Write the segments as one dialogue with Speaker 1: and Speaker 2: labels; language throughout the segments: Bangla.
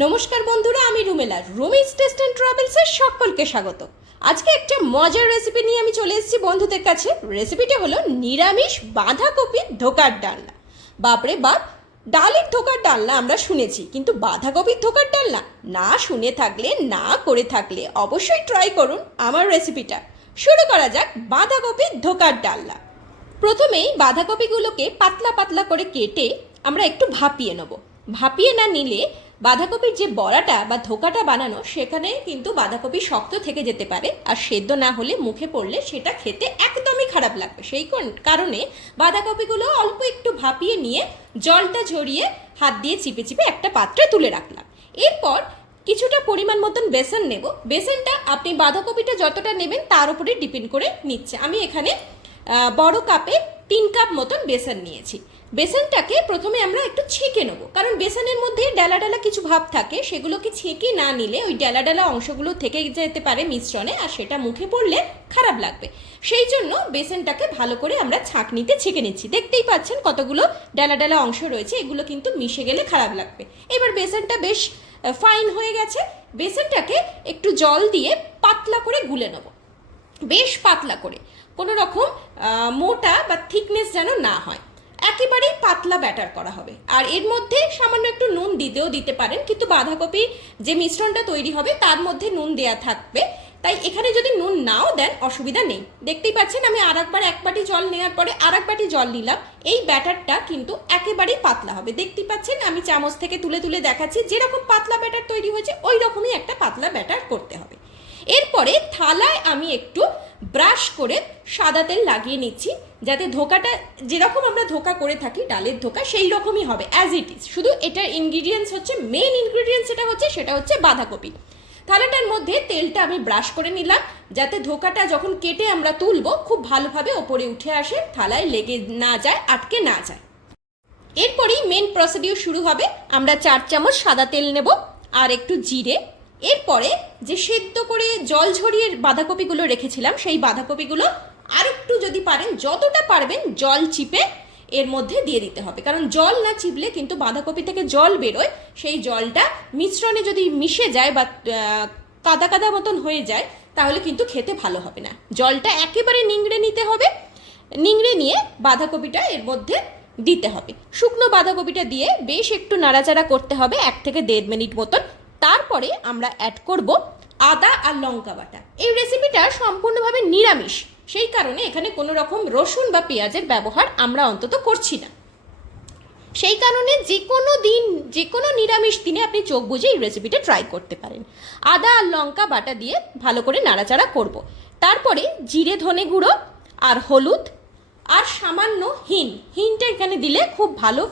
Speaker 1: নমস্কার বন্ধুরা, আমি রুমেলা। রুমিজ টেস্ট অ্যান্ড ট্রাভেলসের সকলকে স্বাগত। আজকে একটা মজার রেসিপি নিয়ে আমি চলে এসেছি বন্ধুদের কাছে। রেসিপিটা হলো নিরামিষ বাঁধাকপির ধোকার ডালনা। বাপরে বাপ, ডালের ধোকার ডালনা আমরা শুনেছি, কিন্তু বাঁধাকপির ধোকার ডালনা না শুনে থাকলে, না করে থাকলে অবশ্যই ট্রাই করুন আমার রেসিপিটা শুরু করা যাক বাঁধাকপির ধোকার ডালনা। প্রথমেই বাঁধাকপিগুলোকে পাতলা পাতলা করে কেটে আমরা একটু ভাপিয়ে নেব। ভাপিয়ে না নিলে বাঁধাকপির যে বড়াটা বা ধোকাটা বানানো, সেখানে কিন্তু বাঁধাকপি শক্ত থেকে যেতে পারে আর সেদ্ধ না হলে মুখে পড়লে সেটা খেতে একদমই খারাপ লাগবে। সেই কারণে বাঁধাকপিগুলো অল্প একটু ভাপিয়ে নিয়ে জলটা ঝরিয়ে হাত দিয়ে চিপে চিপে একটা পাত্রে তুলে রাখলাম। এরপর কিছুটা পরিমাণ মতন বেসন নেব। বেসনটা আপনি বাঁধাকপিটা যতটা নেবেন তার উপরে ডিপেন্ড করে নিচ্ছে। আমি এখানে বড় কাপে তিন কাপ মতন বেসন নিয়েছি। বেসনটাকে প্রথমে আমরা একটু ছেঁকে নেব। কারণ বেসনের মধ্যে ডালা ডালা কিছু ভাব থাকে, সেগুলোকে ছেঁকে না নিলে ওই ডালা ডালা অংশগুলো থেকে যেতে পারে মিশ্রণে, আর সেটা মুখে পড়লে খারাপ লাগবে। সেই জন্য বেসনটাকে ভালো করে আমরা ছাঁকনিতে ছেঁকে নিচ্ছি। দেখতেই পাচ্ছেন কতগুলো ডালা ডালা অংশ রয়েছে, এগুলো কিন্তু মিশে গেলে খারাপ লাগবে। এবার বেসনটা বেশ ফাইন হয়ে গেছে। বেসনটাকে একটু জল দিয়ে পাতলা করে গুলে নেব। বেশ পাতলা করে। কোনো রকম মোটা বা থিকনেস যেন না হয়। একেবারেই পাতলা ব্যাটার করা হবে। আর এর মধ্যে সামান্য একটু নুন দিতেও দিতে পারেন, কিন্তু বাঁধাকপি যে মিশ্রণটা তৈরি হবে, তার মধ্যে নুন দেয়া থাকবে। তাই এখানে যদি নুন নাও দেন, অসুবিধা নেই। দেখতেই পাচ্ছেন, আমি আর একবার এক বাটি জল নেওয়ার পরে আর এক বাটি জল নিলাম। এই ব্যাটারটা কিন্তু একেবারেই পাতলা হবে। দেখতেই পাচ্ছেন, আমি চামচ থেকে তুলে তুলে দেখাচ্ছি, যেরকম পাতলা ব্যাটার তৈরি হয়েছে, ওই রকমই একটা পাতলা ব্যাটার করতে হবে। এরপরে থালায় আমি একটু ব্রাশ করে সাদা তেল লাগিয়ে নিচ্ছি, যাতে ধোকাটা, যেরকম আমরা ধোকা করে থাকি, ডালের ধোকা, সেই রকমই হবে অ্যাজ ইট ইজ শুধু এটার ইনগ্রিডিয়েন্টস হচ্ছে মেন ইনগ্রিডিয়েন্টস যেটা হচ্ছে, সেটা হচ্ছে বাঁধাকপি। থালাটার মধ্যে তেলটা আমি ব্রাশ করে নিলাম, যাতে ধোকাটা যখন কেটে আমরা তুলবো, খুব ভালোভাবে ওপরে উঠে আসে, থালায় লেগে না যায়, আটকে না যায়। এরপরেই মেন প্রসিডিউর শুরু হবে, আমরা চার চামচ সাদা তেল নেব, আর একটু জিরে এরপরে যে সেদ্ধ করে জল ঝরিয়ে বাঁধাকপিগুলো রেখেছিলাম, সেই বাঁধাকপিগুলো আর একটু যদি পারেন, যতটা পারবেন জল চিপে এর মধ্যে দিয়ে দিতে হবে। কারণ জল না চিপলে কিন্তু বাঁধাকপি থেকে জল বেরোয়, সেই জলটা মিশ্রণে যদি মিশে যায় বা কাদা কাদা মতন হয়ে যায়, তাহলে কিন্তু খেতে ভালো হবে না। জলটা একেবারে নিংড়ে নিতে হবে। নিংড়ে নিয়ে বাঁধাকপিটা এর মধ্যে দিতে হবে। শুকনো বাঁধাকপিটা দিয়ে বেশ একটু নাড়াচাড়া করতে হবে, এক থেকে দেড় মিনিট মতন। তারপরে আমরা অ্যাড করব আদা আর লঙ্কা বাটা। এই রেসিপিটা সম্পূর্ণভাবে নিরামিষ। সেই কারণে এখানে কোনো রকম রসুন বা পেঁয়াজের ব্যবহার আমরা অন্তত করছি না। সেই কারণে যে কোনো দিন যে কোনো নিরামিষ দিনে আপনি চোখ বুজে এই রেসিপিটা ট্রাই করতে পারেন। আদা আর লঙ্কা বাটা দিয়ে ভালো করে নাড়াচাড়া করব। তারপরে জিরে ধনে গুঁড়ো আর হলুদ আর সামান্য হিন হিনটা এখানে দিলে খুব ভালো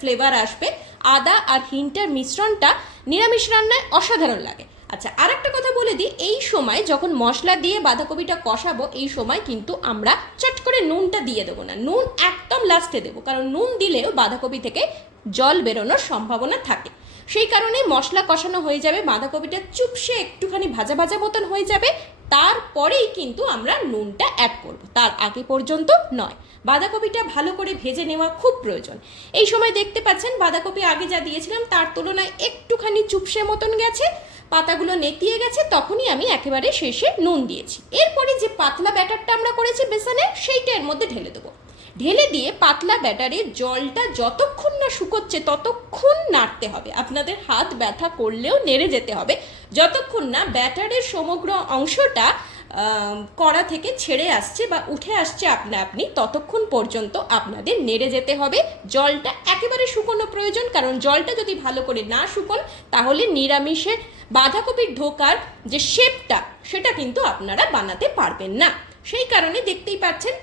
Speaker 1: ফ্লেভার আসবে। আদা আর হিনটার মিশ্রণটা নিরামিষ রান্নায় অসাধারণ লাগে। আচ্ছা আর একটা কথা বলে দিই, এই সময় যখন মশলা দিয়ে বাঁধাকপিটা কষাবো, এই সময় কিন্তু আমরা চট করে নুনটা দিয়ে দেবো না। নুন একদম লাস্টে দেবো, কারণ নুন দিলেও বাঁধাকপি থেকে জল বেরোনোর সম্ভাবনা থাকে। সেই কারণে মশলা কষানো হয়ে যাবে, বাঁধাকপিটা চুপসে একটুখানি ভাজা ভাজা মতন হয়ে যাবে তারপরেই কিন্তু আমরা নুনটা অ্যাড করব। তার আগে পর্যন্ত নয়। বাঁধাকপিটা ভালো করে ভেজে নেওয়া খুব প্রয়োজন। এই সময় দেখতে পাচ্ছেন, বাঁধাকপি আগে যা দিয়েছিলাম, তার তুলনায় একটুখানি চুপসে মতন গেছে, পাতাগুলো নেতিয়ে গেছে, তখনই আমি একেবারে শেষে নুন দিয়েছি। এরপরে যে পাতলা ব্যাটারটা আমরা করেছি বেসনে, সেইটা এর মধ্যে ঢেলে দেবো। ঢেলে দিয়ে পাতলা ব্যাটারে জলটা যতক্ষণ না শুকোচ্ছে ততক্ষণ নাড়তে হবে। আপনাদের হাত ব্যথা করলেও নেড়ে যেতে হবে। যতক্ষণ না ব্যাটারের সমগ্র অংশটা কড়া থেকে ছেড়ে আসছে বা উঠে আসছে আপনা আপনি, ততক্ষণ পর্যন্ত আপনাদের নেড়ে যেতে হবে। জলটা একেবারে শুকনো প্রয়োজন, কারণ জলটা যদি ভালো করে না শুকন, তাহলে নিরামিষের বাঁধাকপির ঢোকার যে শেপটা, সেটা কিন্তু আপনারা বানাতে পারবেন না। সেই কারণে দেখতেই পাচ্ছেন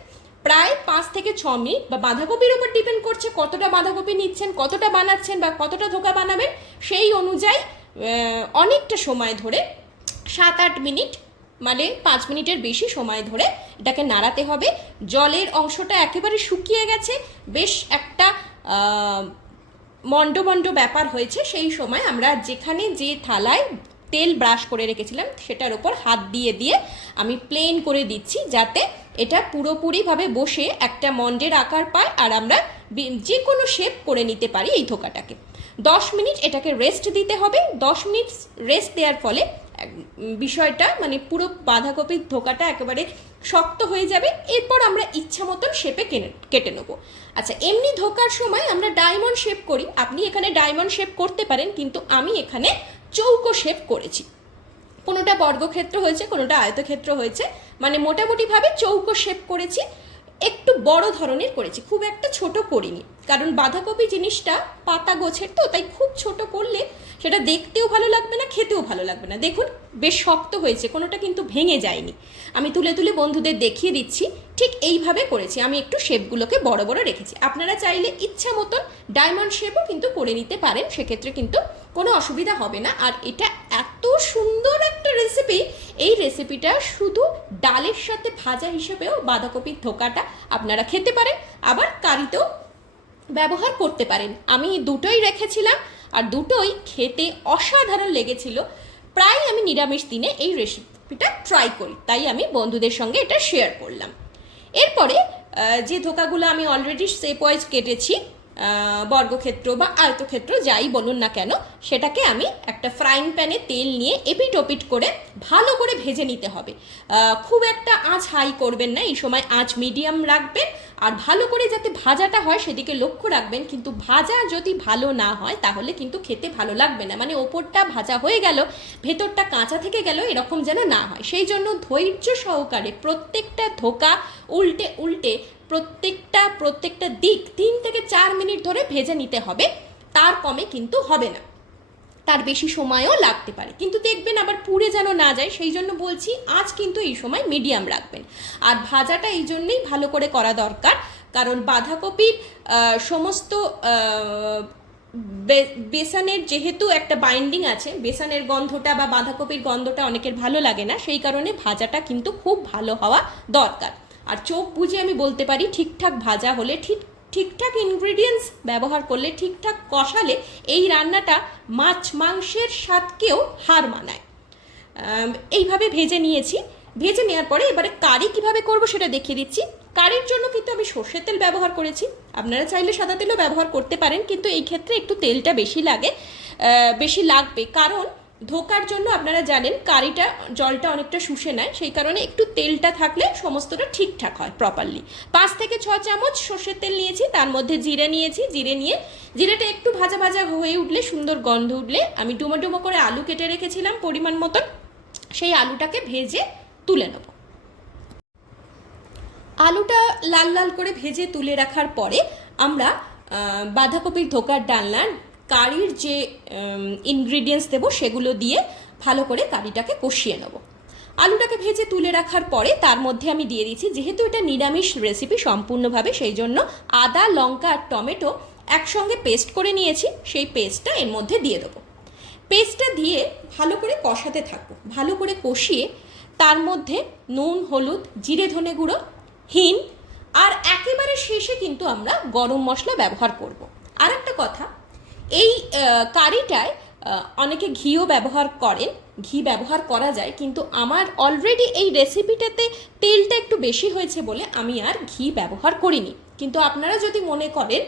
Speaker 1: প্রায় পাঁচ থেকে ছ মিনিট বা বাঁধাকপির উপর ডিপেন্ড করছে কতটা বাঁধাকপি নিচ্ছেন, কতটা বানাচ্ছেন বা কতটা ধোকা বানাবেন, সেই অনুযায়ী অনেকটা সময় ধরে সাত আট মিনিট মানে পাঁচ মিনিটের বেশি সময় ধরে এটাকে নাড়াতে হবে। জলের অংশটা একেবারে শুকিয়ে গেছে, বেশ একটা মন্ড মন্ড ব্যাপার হয়েছে। সেই সময় আমরা যেখানে যে থালায় তেল ব্রাশ করে রেখেছিলাম, সেটার ওপর হাত দিয়ে দিয়ে আমি প্লেন করে দিচ্ছি যাতে এটা পুরোপুরিভাবে বসে একটা মন্ডের আকার পায় আর আমরা যে কোনো শেপ করে নিতে পারি এই ধোকাটাকে দশ মিনিট এটাকে রেস্ট দিতে হবে। দশ মিনিট রেস্ট দেওয়ার ফলে বিষয়টা মানে পুরো বাঁধাকপির ধোকাটা একেবারে শক্ত হয়ে যাবে। এরপর আমরা ইচ্ছা মতন শেপে কেনে কেটে নেব। আচ্ছা এমনি ধোকার সময় আমরা ডায়মন্ড শেপ করি। আপনি এখানে ডায়মন্ড শেপ করতে পারেন, কিন্তু আমি এখানে চৌকো শেপ করেছি। কোনোটা বর্গক্ষেত্র হয়েছে, কোনোটা আয়তক্ষেত্র হয়েছে মানে মোটামুটিভাবে চৌকো শেপ করেছি, একটু বড় ধরনের করেছি, খুব একটা ছোট করিনি। কারণ বাঁধাকপি জিনিসটা পাতা গোছের তো, তাই খুব ছোট করলে সেটা দেখতেও ভালো লাগবে না, খেতেও ভালো লাগবে না। দেখুন বেশ শক্ত হয়েছে, কোনোটা কিন্তু ভেঙে যায়নি। আমি তুলে তুলে বন্ধুদের দেখিয়ে দিচ্ছি, ঠিক এইভাবে করেছি। আমি একটু শেপগুলোকে বড় বড় রেখেছি। আপনারা চাইলে ইচ্ছা মতন ডায়মন্ড শেপও কিন্তু করে নিতে পারেন, সেক্ষেত্রে কিন্তু কোনো অসুবিধা হবে না। আর এটা এত সুন্দর একটা রেসিপি এই রেসিপিটা শুধু ডালের সাথে ভাজা হিসেবেও বাঁধাকপির ধোকাটা আপনারা খেতে পারেন, আবার কারিতেও ব্যবহার করতে পারেন। আমি দুটোই রেখেছিলাম, আর দুটোই খেতে অসাধারণ লেগেছিল। প্রায় আমি নিরামিষ দিনে এই রেসিপিটা ট্রাই করি। তাই আমি বন্ধুদের সঙ্গে এটা শেয়ার করলাম। এরপরে যে ধোকাগুলো আমি অলরেডি সেপ ওয়াইজ কেটেছি বর্গক্ষেত্র বা আয়তক্ষেত্র যাই বলুন না কেন, সেটাকে আমি একটা ফ্রাইং প্যানে তেল নিয়ে এপিট ওপিট করে ভালো করে ভেজে নিতে হবে। খুব একটা আঁচ হাই করবেন না, এই সময় আঁচ মিডিয়াম রাখবেন আর ভালো করে যাতে ভাজাটা হয় সেদিকে লক্ষ্য রাখবেন, কিন্তু ভাজা যদি ভালো না হয় তাহলে কিন্তু খেতে ভালো লাগবে না। মানে ওপরটা ভাজা হয়ে গেল, ভেতরটা কাঁচা থেকে গেল, এরকম যেন না হয়। সেই জন্য ধৈর্য সহকারে প্রত্যেকটা ধোকা উল্টে উল্টে প্রত্যেকটা প্রত্যেকটা দিক তিন থেকে চার মিনিট ধরে ভেজে নিতে হবে। তার কমে কিন্তু হবে না। তার বেশি সময়ও লাগতে পারে। কিন্তু দেখবেন আবার পুড়ে যেন না যায়, সেই জন্য বলছি আজ কিন্তু এই সময় মিডিয়াম রাখবেন। আর ভাজাটা এই জন্যেই ভালো করে করা দরকার। কারণ বাঁধাকপির সমস্ত বেসনের যেহেতু একটা বাইন্ডিং আছে, বেসনের গন্ধটা বা বাঁধাকপির গন্ধটা অনেকের ভালো লাগে না, সেই কারণে ভাজাটা কিন্তু খুব ভালো হওয়া দরকার। আর চোখ বুঝে আমি বলতে পারি ঠিকঠাক ভাজা হলে ঠিক, ঠিকঠাক ইনগ্রিডিয়েন্টস ব্যবহার করলে, ঠিকঠাক কষালে এই রান্নাটা মাছ মাংসের স্বাদকেও হার মানায়। এইভাবে ভেজে নিয়েছি। ভেজে নেওয়ার পরে এবারে কারি কীভাবে করব সেটা দেখিয়ে দিচ্ছি। কারির জন্য কিন্তু আমি সর্ষের তেল ব্যবহার করেছি। আপনারা চাইলে সাদা তেলও ব্যবহার করতে পারেন, কিন্তু এই ক্ষেত্রে একটু তেলটা বেশি লাগে বেশি লাগবে। কারণ ধোকার জন্য আপনারা জানেন কারিটা, জলটা অনেকটা শুষে নেয়, সেই কারণে একটু তেলটা থাকলে সমস্তটা ঠিকঠাক হয় প্রপারলি পাঁচ থেকে ছ চামচ সর্ষের তেল নিয়েছি, তার মধ্যে জিরে নিয়েছি, জিরে নিয়ে, জিরেটা একটু ভাজা ভাজা হয়ে উঠলে সুন্দর গন্ধ উঠলে আমি ডুমো ডুমো করে আলু কেটে রেখেছিলাম পরিমাণ মতন, সেই আলুটাকে ভেজে তুলে নেব। আলুটা লাল লাল করে ভেজে তুলে রাখার পরে আমরা বাঁধাকপির ধোকার ডালনার কারির যে ইনগ্রিডিয়েন্টস দেবো সেগুলো দিয়ে ভালো করে কারিটাকে কষিয়ে নেব। আলুটাকে ভেজে তুলে রাখার পরে তার মধ্যে আমি দিয়ে দিচ্ছি যেহেতু এটা নিরামিষ রেসিপি সম্পূর্ণভাবে, সেই জন্য আদা, লঙ্কা আর টমেটো একসঙ্গে পেস্ট করে নিয়েছি, সেই পেস্টটা এর মধ্যে দিয়ে দেবো। পেস্টটা দিয়ে ভালো করে কষাতে থাকব। ভালো করে কষিয়ে তার মধ্যে নুন, হলুদ, জিরে, ধনে গুঁড়ো, হিং আর একেবারে শেষে কিন্তু আমরা গরম মশলা ব্যবহার করব। আর একটা কথা এই কারিটায় অনেকে ঘিও ব্যবহার করেন, ঘি ব্যবহার করা যায়, কিন্তু আমার অলরেডি এই রেসিপিটাতে তেলটা একটু বেশি হয়েছে বলে আমি আর ঘি ব্যবহার করিনি। কিন্তু আপনারা যদি মনে করেন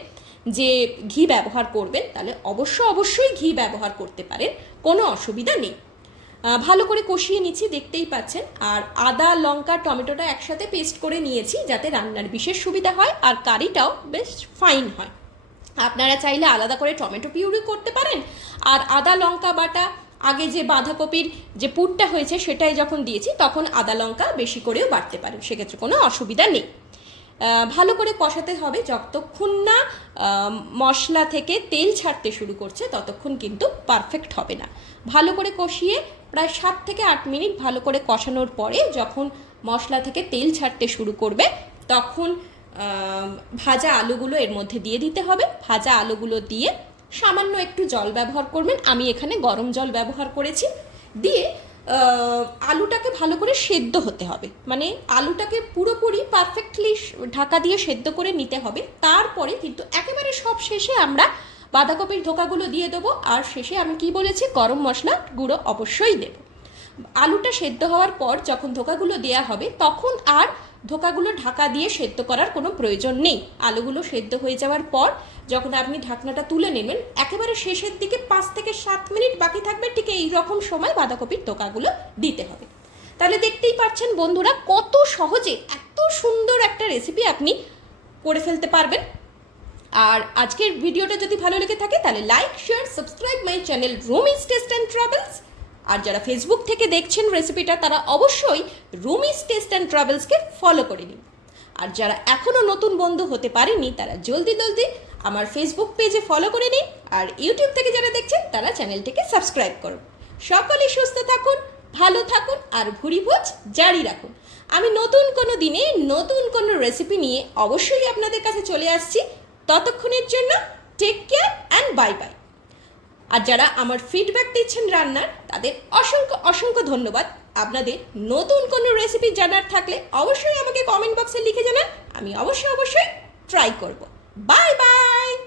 Speaker 1: যে ঘি ব্যবহার করবেন, তাহলে অবশ্য অবশ্যই ঘি ব্যবহার করতে পারেন, কোনো অসুবিধা নেই। ভালো করে কষিয়ে নিচ্ছি, দেখতেই পাচ্ছেন। আর আদা, লঙ্কা, টমেটোটা একসাথে পেস্ট করে নিয়েছি, যাতে রান্নার বিশেষ সুবিধা হয়, আর কারিটাও বেশ ফাইন হয়। আপনারা চাইলে আলাদা করে টমেটো পিউরি করতে পারেন। আর আদা লঙ্কা বাটা, আগে যে বাঁধাকপির যে পুরটা হয়েছে সেটাই যখন দিয়েছি, তখন আদা লঙ্কা বেশি করেও বাড়তে পারেন সেক্ষেত্রে কোনো অসুবিধা নেই। ভালো করে কষাতে হবে যতক্ষণ না মশলা থেকে তেল ছাড়তে শুরু করছে, ততক্ষণ কিন্তু পারফেক্ট হবে না। ভালো করে কষিয়ে প্রায় সাত থেকে আট মিনিট ভালো করে কষানোর পরে যখন মশলা থেকে তেল ছাড়তে শুরু করবে, তখন ভাজা আলুগুলো এর মধ্যে দিয়ে দিতে হবে। ভাজা আলুগুলো দিয়ে সামান্য একটু জল ব্যবহার করবেন। আমি এখানে গরম জল ব্যবহার করেছি। দিয়ে আলুটাকে ভালো করে সেদ্ধ হতে হবে। মানে আলুটাকে পুরোপুরি পারফেক্টলি ঢাকা দিয়ে সেদ্ধ করে নিতে হবে। তারপরে কিন্তু একেবারে সব শেষে আমরা বাঁধাকপির ধোকাগুলো দিয়ে দেবো। আর শেষে আমি কি বলেছি? গরম মশলা গুঁড়ো অবশ্যই দেবো। আলুটা সেদ্ধ হওয়ার পর যখন ধোকাগুলো দেওয়া হবে, তখন আর ধোকাগুলো ঢাকা দিয়ে সেদ্ধ করার কোনো প্রয়োজন নেই। আলুগুলো সেদ্ধ হয়ে যাওয়ার পর যখন আপনি ঢাকনাটা তুলে নেবেন, একেবারে শেষের দিকে পাঁচ থেকে সাত মিনিট বাকি থাকবে ঠিক এই রকম সময় বাঁধাকপির ধোকাগুলো দিতে হবে। তাহলে দেখতেই পাচ্ছেন বন্ধুরা কত সহজে এত সুন্দর একটা রেসিপি আপনি করে ফেলতে পারবেন। আর আজকের ভিডিওটা যদি ভালো লেগে থাকে তাহলে like share subscribe my channel room Rumi's taste and travels আর যারা ফেসবুক থেকে দেখছেন রেসিপিটা তারা অবশ্যই রুমিস টেস্ট অ্যান্ড ট্রাভেলসকে ফলো করে নিন। আর যারা এখনও নতুন বন্ধু হতে পারেনি তারা জলদি জলদি আমার ফেসবুক পেজে ফলো করে নিন আর ইউটিউব থেকে যারা দেখছেন, তারা চ্যানেলটিকে সাবস্ক্রাইব করুন। সকলেই সুস্থ থাকুন, ভালো থাকুন আর ভুড়ি ভোজ জারি রাখুন। আমি নতুন কোনো দিনে নতুন কোনো রেসিপি নিয়ে অবশ্যই আপনাদের কাছে চলে আসছি। ততক্ষণের জন্য take care and bye bye আর যারা আমার ফিডব্যাক দিচ্ছেন রান্নার, তাদের অসংখ্য অসংখ্য ধন্যবাদ। আপনাদের নতুন কোনো রেসিপি জানার থাকলে অবশ্যই আমাকে কমেন্ট বক্সে লিখে জানান। আমি অবশ্যই অবশ্যই ট্রাই করব। Bye bye